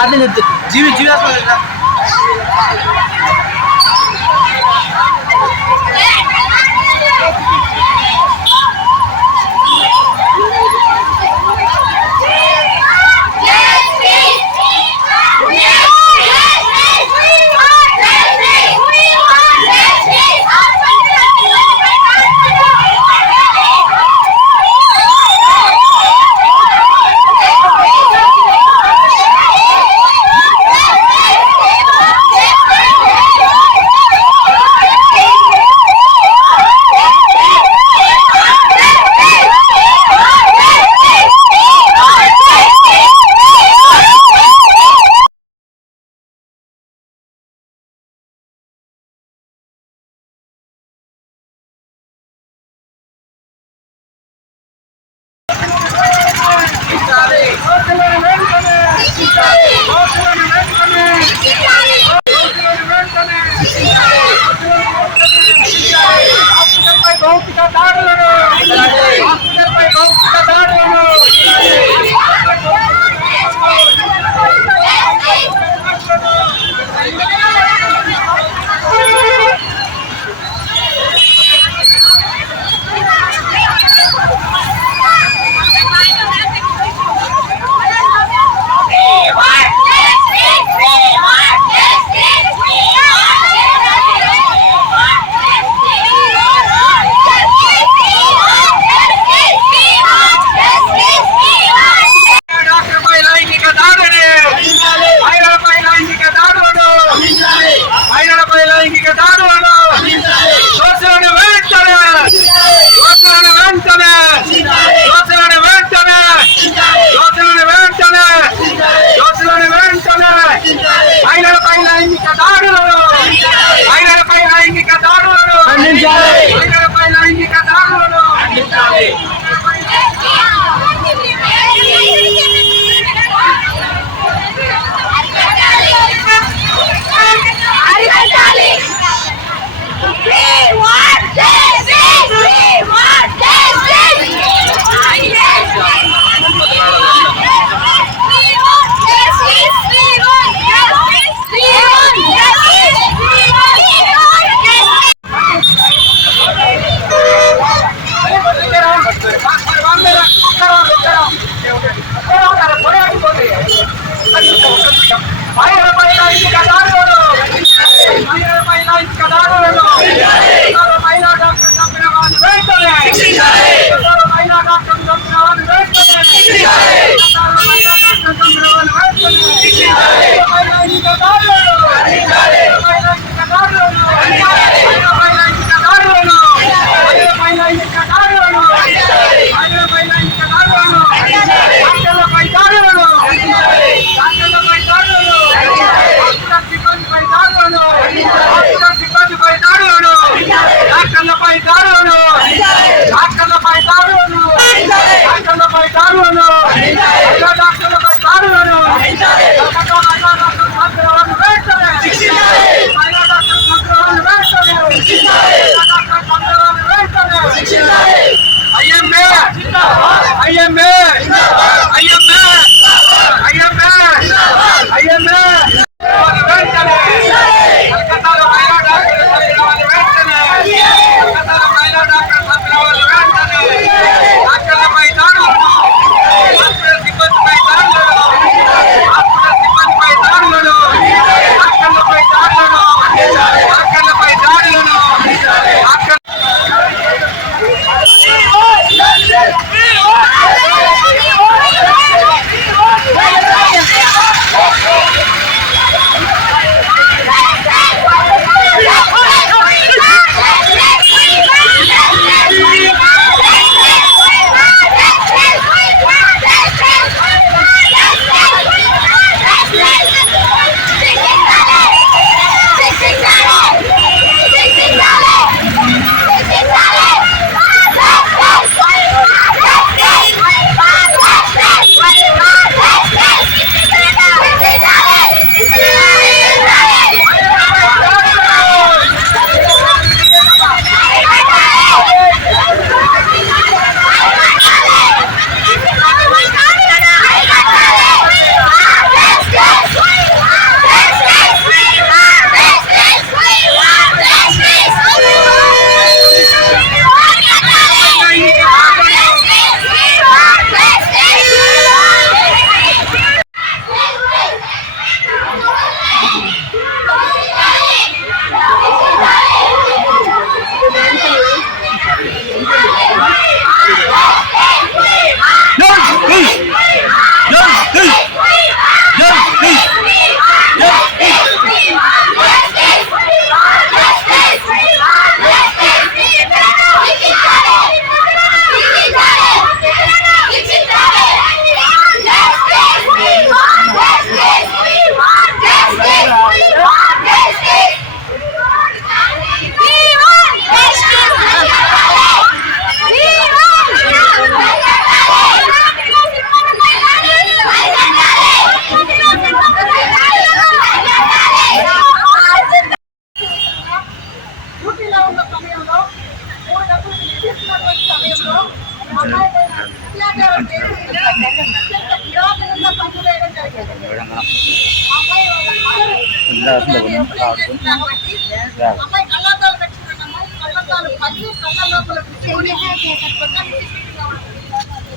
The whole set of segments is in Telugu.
ఇక్కడ వచ్చేసి అన్ని జీవి జీవి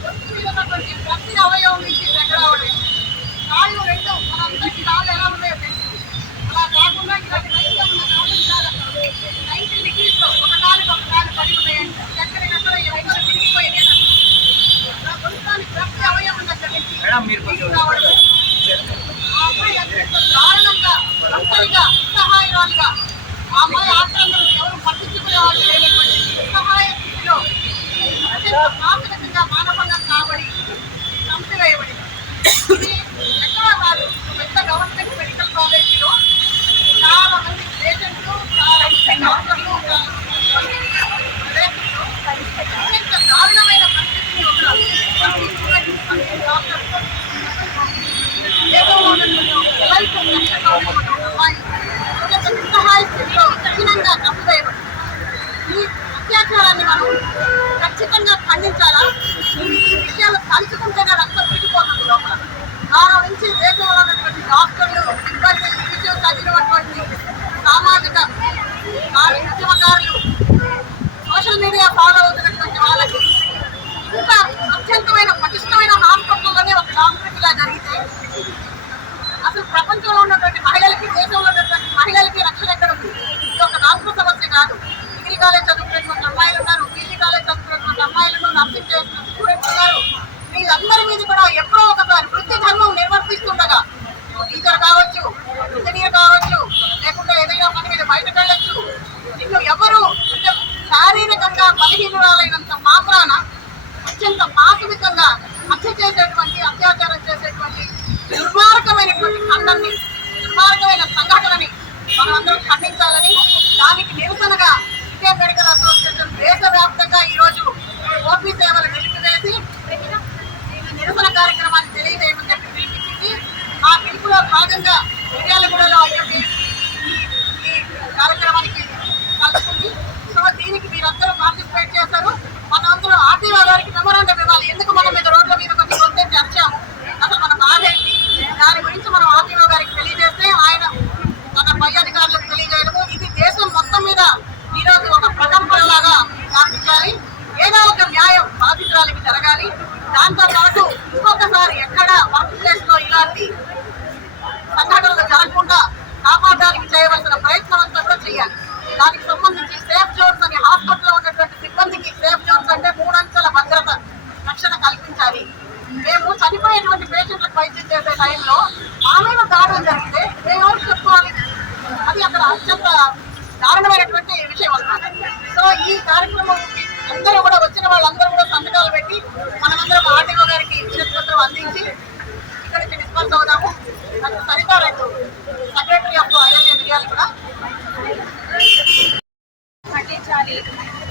ప్రతి అవయవం నుంచి దగ్గర అవడం కాళ్ళు రెండు మనందరికీ కాళ్ళు ఎలా ఉన్నాయో తెలుసు. అలా కాకుండా ఇలాంటి నైన్గా ఉన్న కాళ్ళు ఇలాగా నైన్టీ డిగ్రీస్లో ఒక కాలుకి ఒక కాలు పడి ఉన్నాయంటే ఎక్కడికక్కడ ఈ వైపులు విరిగిపోయినాయి అలా కొనుక్కోడానికి ప్రతి అవయవం దగ్గర నుంచి మీరు కొంచెం బయటికి రావడం ఆ అమ్మాయి అత్యంత దారుణంగా ఒంటరిగా నిస్సహాయురాలుగా ఆ అమ్మాయి ఆక్రమణలు ఎవరు పట్టించుకునే వాళ్ళు లేనటువంటి నిస్సహాయ స్థితిలో అత్యంత ప్రాథమికంగా మానవంగా కాబడి చంపివేయబడి ఇది ఎక్కడా కాదు ఒక పెద్ద గవర్నమెంట్ మెడికల్ కాలేజీలో చాలా మంది పేషెంట్లు చాలా డాక్టర్లు అత్యంత దారుణమైన పరిస్థితిని ఒక డాక్టర్ ఏదో ఉన్నటువంటి లైఫ్ రక్షణగా ఉన్నటువంటి అమ్మాయి అత్యంత నిస్సహాయ స్థితిలో కఠినంగా చంపేయబడి ఈ అత్యాచారాన్ని మనం ఖచ్చితంగా ఖండించాలా ఈ విషయాలు తలుచుకుంటేనే రక్తం పిడిపోతుంది లోపల. దాని నుంచి దేశంలో ఉన్నటువంటి డాక్టర్లు సిబ్బంది ఈ విషయం సామాజిక ఉద్యమకారులు సోషల్ మీడియా ఫాలో అవుతున్నటువంటి వాళ్ళకి ఇంకా అత్యంతమైన పటిష్టమైన హాస్పిటల్లోనే ఒక డాక్టర్కి ఇలా జరిగితే అసలు ప్రపంచంలో ఉన్నటువంటి మహిళలకి దేశంలో ఉన్నటువంటి మహిళలకి రక్షణ ఎక్కడ ఉంది? ఇది ఒక రాష్ట్ర సమస్య కాదు. స్టూడెంట్స్ ఉన్నారు వీళ్ళందరి మీద కూడా ఎప్పుడో ఒకసారి వృత్తి ధర్మం నిర్వర్తిస్తుండగా టీచర్ కావచ్చు ఇంజనీర్ కావచ్చు లేకుంటే ఏదైనా పని మీద బయటకు వెళ్ళచ్చు. నిన్ను ఎవరు శారీరకంగా బలహీనురాలైనంత మాత్రాన అత్యంత మానసికంగా హత్య చేసేటువంటి అత్యాచారం చేసేటువంటి దుర్మార్గమైనటువంటి ఖండాన్ని దుర్మార్గమైన సంఘటనని మనమందరం ఖండించాలని దానికి నిరసనగా విద్యా మెడికల్ అసోసియేషన్ దేశవ్యాప్తంగా ఈరోజు ఓపీ సేవలు నిలిపివేసి ఈ నిరసన కార్యక్రమాన్ని తెలియజేయమని చెప్పి పిలిపించింది ఆ పిలుపులో భాగంగా మిర్యాలగూడలో అయ్యే ఈ కార్యక్రమానికి కలుసుకుంది సో దీనికి మీరందరూ పార్టిసిపేట్ చేశారు మనందరూ ఆర్టీఓ గారికి మెమోరాండం ఇవ్వాలి ఎందుకు మనం మీద రోడ్ల మీద కొంచెం వస్తే చర్చాము అసలు మన బాధ ఏంటి దాని గురించి మనం ఆర్టీఓ గారికి తెలియజేస్తే ఆయన మన పై అధికారులకు తెలియజేయడము ఇది దేశం మొత్తం మీద ఈ రోజు ఒక ప్రకంపనలాగా స్థాపించాలి ఏదో ఒక న్యాయం బాధితురాలకి జరగాలి. దాంతో పాటు ఇంకొకసారి ఎక్కడ వర్క్ ప్లేస్లో ఇలాంటి సంఘటనలు జరగకుండా కాపాడడానికి చేయవలసిన ప్రయత్నం అంతా కూడా చేయాలి. దానికి సంబంధించి సేఫ్ జోన్స్ అని హాస్పిటల్లో ఉన్నటువంటి సిబ్బందికి సేఫ్ జోన్స్ అంటే మూడంచెల భద్రత రక్షణ కల్పించాలి. మేము చనిపోయేటువంటి పేషెంట్లకు వైద్యం చేసే టైంలో ఆమెలో దాడులు జరిగితే మేము ఎవరు చెప్పుకోవాలి? అది అక్కడ అత్యంత దారుణమైనటువంటి విషయం అన్నమాట. సో ఈ కార్యక్రమం అందరూ కూడా వచ్చిన వాళ్ళందరూ కూడా సంతకాలు పెట్టి మనమందరం ఆర్టీఓ గారికి ఇచ్చిన పత్రం అందించి ఇక్కడ నుంచి డిస్పర్స్ అవుదాము. నాకు సరితా రెండు సెక్రటరీ ఆఫ్ ఐఎంఏ మిర్యాలు కూడా ఖండించాలి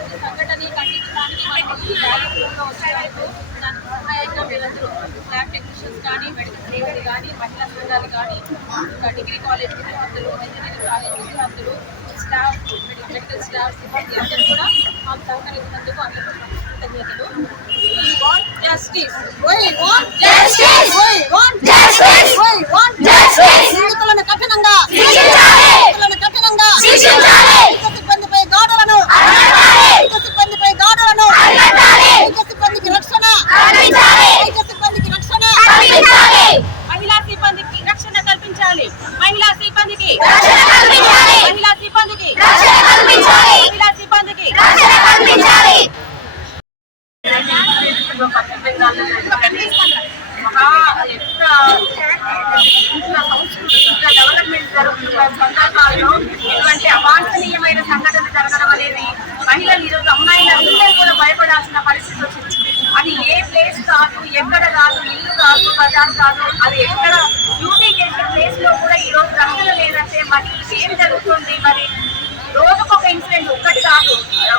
ఈ సంఘటనని ఖండించడానికి మనకి ఈ ర్యాలీలో వచ్చినందుకు దానికి సహాయంగా మీరందరూ ల్యాబ్ టెక్నీషియన్స్ కానీ మెడికల్ స్టూడెంట్ కానీ మహిళా సంఘాలు కానీ ఇంకా డిగ్రీ కాలేజ్ విద్యార్థులు ఇంజనీరింగ్ కాలేజ్ విద్యార్థులు స్టాఫ్ మెడికల్ స్టాఫ్ సిబ్బంది అందరూ కూడా మాకు సహకరించినందుకు అందరికీ కృతజ్ఞతలు We want justice. We want Justice. We want Justice. We want Justice. నిందితులను కఠినంగా శిక్షించాలి. నిందితులను కఠినంగా శిక్షించాలి. వైద్య సిబ్బందిపై దాడులను అరికట్టాలి. వైద్య సిబ్బందిపై దాడులను అరికట్టాలి. సిబ్బందికి రక్షణ సిబ్బందికి. మహిళా సిబ్బందికి రక్షణ కల్పించాలి మహిళా సిబ్బందికి రక్షణ కల్పించాలి. మహిళా సిబ్బందికి రక్షణ కల్పించాలి. మహిళా సిబ్బందికి రక్షణ కల్పించాలి. ఒక ఎంత ఇంత సంస్కృతి ఇంత డెవలప్మెంట్ జరుగుతున్న సందర్భాల్లో ఇటువంటి అవాంఛనీయమైన సంఘటన జరగడం అనేది మహిళలు ఈరోజు అమ్మాయిలు అందరూ కూడా భయపడాల్సిన పరిస్థితి వచ్చింది అది ఏ ప్లేస్ కాదు ఎక్కడ కాదు ఇల్లు కాదు బజార్ కాదు అది ఎక్కడ డ్యూటీ చేసే ప్లేస్లో కూడా ఈ రోజు రక్షణ లేదంటే మరి ఏం జరుగుతుంది? మరి రోజుకు ఒక ఇన్సిడెంట్ ఒక్కటి కాదు.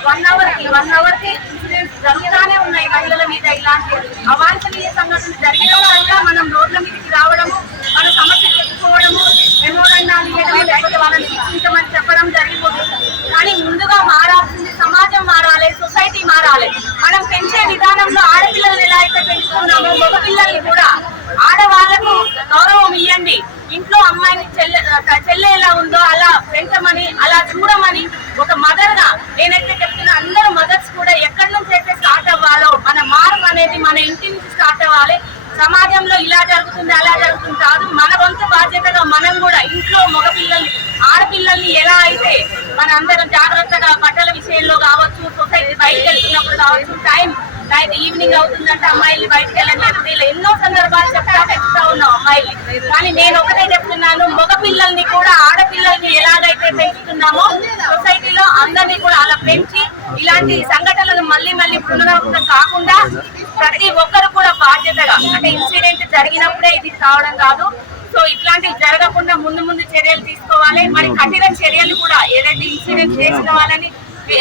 వన్ అవర్కి వన్ అవర్కి ఇన్సిడెంట్స్ జరుగుతూనే ఉన్నాయి మహిళల మీద ఇలాంటి అవాంఛనీయ సంఘటనలు జరిగిన వల్ల మనం రోడ్ల మీదకి రావడము మన సమస్య చెప్పుకోవడము మెమోరాండాలు ఇవ్వడము లేకపోతే వాళ్ళని శిక్షించమని చెప్పడం జరిగిపోతుంది. కానీ ముందుగా మారాల్సింది సమాజం మారాలి సొసైటీ మారాలి. మనం పెంచే విధానంలో కోరుతున్నాము మగ పిల్లల్ని కూడా ఆడవాళ్ళకు గౌరవం ఇవ్వండి ఇంట్లో అమ్మాయిని చెల్లె చెల్లె ఎలా ఉందో అలా పెంచమని అలా చూడమని ఒక మదర్గా నేనైతే చెప్తున్నా అందరూ మదర్స్ కూడా ఎక్కడి నుంచి అయితే స్టార్ట్ అవ్వాలో మన మార్పు అనేది మన ఇంటి నుంచి స్టార్ట్ అవ్వాలి సమాజంలో ఇలా జరుగుతుంది అలా జరుగుతుంది కాదు. మన వంతు బాధ్యతగా మనం కూడా ఇంట్లో మగపిల్లల్ని ఆడపిల్లల్ని ఎలా అయితే మన అందరం జాగ్రత్తగా బట్టల విషయంలో కావచ్చు సొసైటీ బయటకు వెళ్తున్నప్పుడు కావచ్చు టైం నైట్ ఈవినింగ్ అవుతుందంటే అమ్మాయిల్ని బయటకు వెళ్ళలేదు ఎన్నో సందర్భాలు చెప్తా పెంచుతా ఉన్నాం అమ్మాయిల్ని. కానీ నేను ఒకటే చెప్తున్నాను మగ పిల్లల్ని కూడా ఆడపిల్లల్ని ఎలాగైతే పెంచుతున్నామో సొసైటీలో అందరినీ కూడా అలా పెంచి ఇలాంటి సంఘటనలు మళ్ళీ మళ్ళీ పునరావృతం కాకుండా ప్రతి ఒక్కరు కూడా బాధ్యతగా అంటే ఇన్సిడెంట్ జరిగినప్పుడే ఇది కావడం కాదు. సో ఇట్లాంటివి జరగకుండా ముందు ముందు చర్యలు తీసుకోవాలి. మరి కఠిన చర్యలు కూడా ఏదైతే ఇన్సిడెంట్ చేసిన వాళ్ళని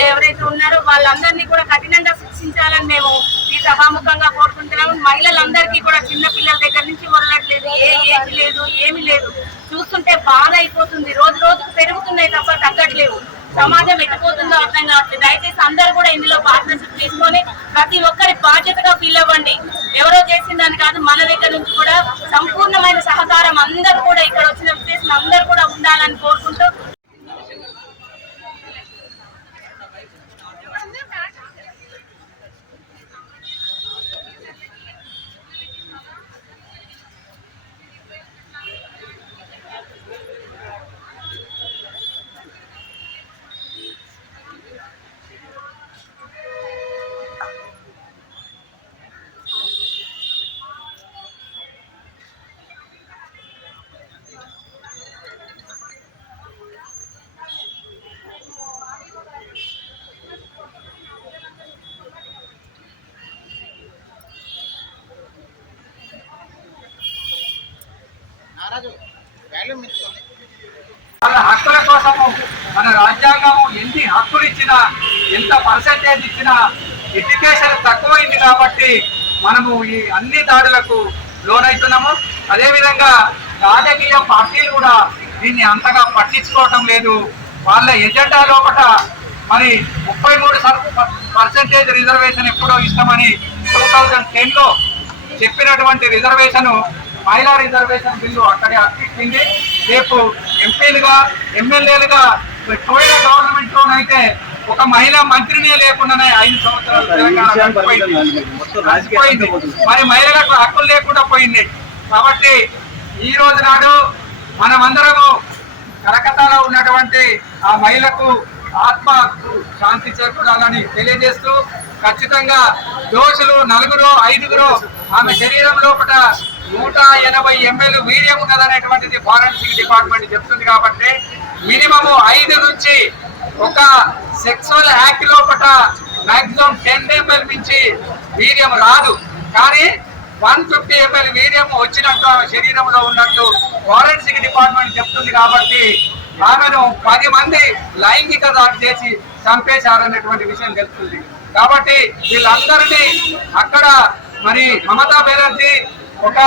ఎవరైతే ఉన్నారో వాళ్ళందరినీ కూడా కఠినంగా శిక్షించాలని మేము ఈ సభాముఖంగా కోరుకుంటున్నాము. మహిళలందరికీ కూడా చిన్న పిల్లల దగ్గర నుంచి వదలట్లేదు ఏ ఏజ్ లేదు ఏమి లేదు. చూస్తుంటే బాధ అయిపోతుంది. రోజు రోజుకు పెరుగుతున్నాయి తప్ప తగ్గట్లేవు. సమాజం ఎట్టిపోతుందో అర్థం కావట్లేదు. దయచేసి అందరూ కూడా ఇందులో పార్ట్నర్షిప్ తీసుకొని ప్రతి ఒక్కరి బాధ్యతగా ఫీల్ అవ్వండి. ఎవరో చేసిందని కాదు మన దగ్గర నుంచి కూడా సంపూర్ణమైన సహకారం అందరూ కూడా ఇక్కడ వచ్చిన విశేషం అందరూ కూడా ఉండాలని కోరు వాళ్ళ హక్కుల కోసము మన రాజ్యాంగము ఎన్ని హక్కులు ఇచ్చినా ఎంత పర్సెంటేజ్ ఇచ్చినా ఎడ్యుకేషన్ తక్కువైంది కాబట్టి మనము ఈ అన్ని దాడులకు లోనవుతున్నాము. అదేవిధంగా రాజకీయ పార్టీలు కూడా దీన్ని అంతగా పట్టించుకోవటం లేదు. వాళ్ళ ఎజెండా లోపల మరి ముప్పై మూడు పర్సెంటేజ్ రిజర్వేషన్ ఎప్పుడో ఇస్తామని టూ థౌజండ్ టెన్లో చెప్పినటువంటి రిజర్వేషన్ మహిళా రిజర్వేషన్ బిల్లు అక్కడే అర్పించింది రేపు ఎంపీలుగా ఎమ్మెల్యేలుగా పోయిన గవర్నమెంట్ లోనైతే ఒక మహిళా మంత్రినే లేకుండానే ఐదు సంవత్సరాలు. మరి మహిళలకు హక్కులు లేకుండా పోయింది. కాబట్టి ఈ రోజు నాడు మనమందరము కలకత్తాలో ఉన్నటువంటి ఆ మహిళకు ఆత్మకు శాంతి చేకూరాలని తెలియజేస్తూ ఖచ్చితంగా దోషులు నలుగురు ఐదుగురు ఆమె శరీరం లోపల నూట ఎనభై ఎంఎల్ వీర్యం ఉన్నదనేటువంటిది ఫారెన్సిక్ డిపార్ట్మెంట్ చెప్తుంది కాబట్టి మినిమము ఐదు నుంచి ఒక సెక్సువల్ యాక్ట్ లోపల మాక్సిమం టెన్ ఎంఎల్ మించి వీర్యం రాదు. కానీ వన్ ఫిఫ్టీ ఎంఎల్ వీర్యం వచ్చినట్టు శరీరంలో ఉన్నట్టు ఫారెన్సిక్ డిపార్ట్మెంట్ చెప్తుంది కాబట్టి ఆమెను పది మంది లైంగిక దాడి చేసి చంపేశారనేటువంటి విషయం తెలుస్తుంది. కాబట్టి వీళ్ళందరినీ అక్కడ మరి మమతా బెనర్జీ ఒక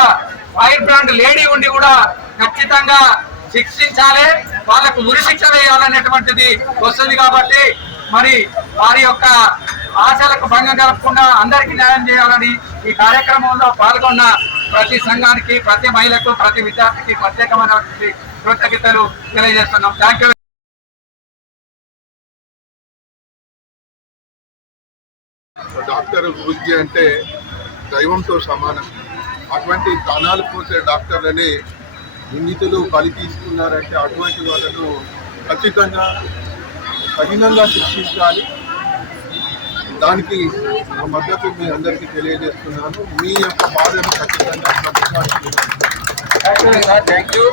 ఫైర్ బ్రాండ్ లేడీ ఉండి కూడా ఖచ్చితంగా శిక్షించాలి. వాళ్ళకు ఉరిశిక్ష వేయాలనేటువంటిది వస్తుంది కాబట్టి మరి వారి యొక్క ఆశలకు భంగం కలగకుండా అందరికీ న్యాయం చేయాలని ఈ కార్యక్రమంలో పాల్గొన్న ప్రతి సంఘానికి ప్రతి మహిళకు ప్రతి విద్యార్థికి ప్రత్యేకమైనటువంటి కృతజ్ఞతలు తెలియజేస్తున్నాం. థ్యాంక్ యూ డాక్టర్ వృద్ధి అంటే దైవంతో సమానం. అటువంటి ప్రాణాలు పోసే డాక్టర్లని నిందితులు బలి తీసుకున్నారంటే అటువంటి వాళ్ళను ఖచ్చితంగా కఠినంగా శిక్షించాలి. దానికి నా మద్దతు మీ అందరికీ తెలియజేస్తున్నాను. మీ యొక్క బాధను ఖచ్చితంగా థ్యాంక్ యూ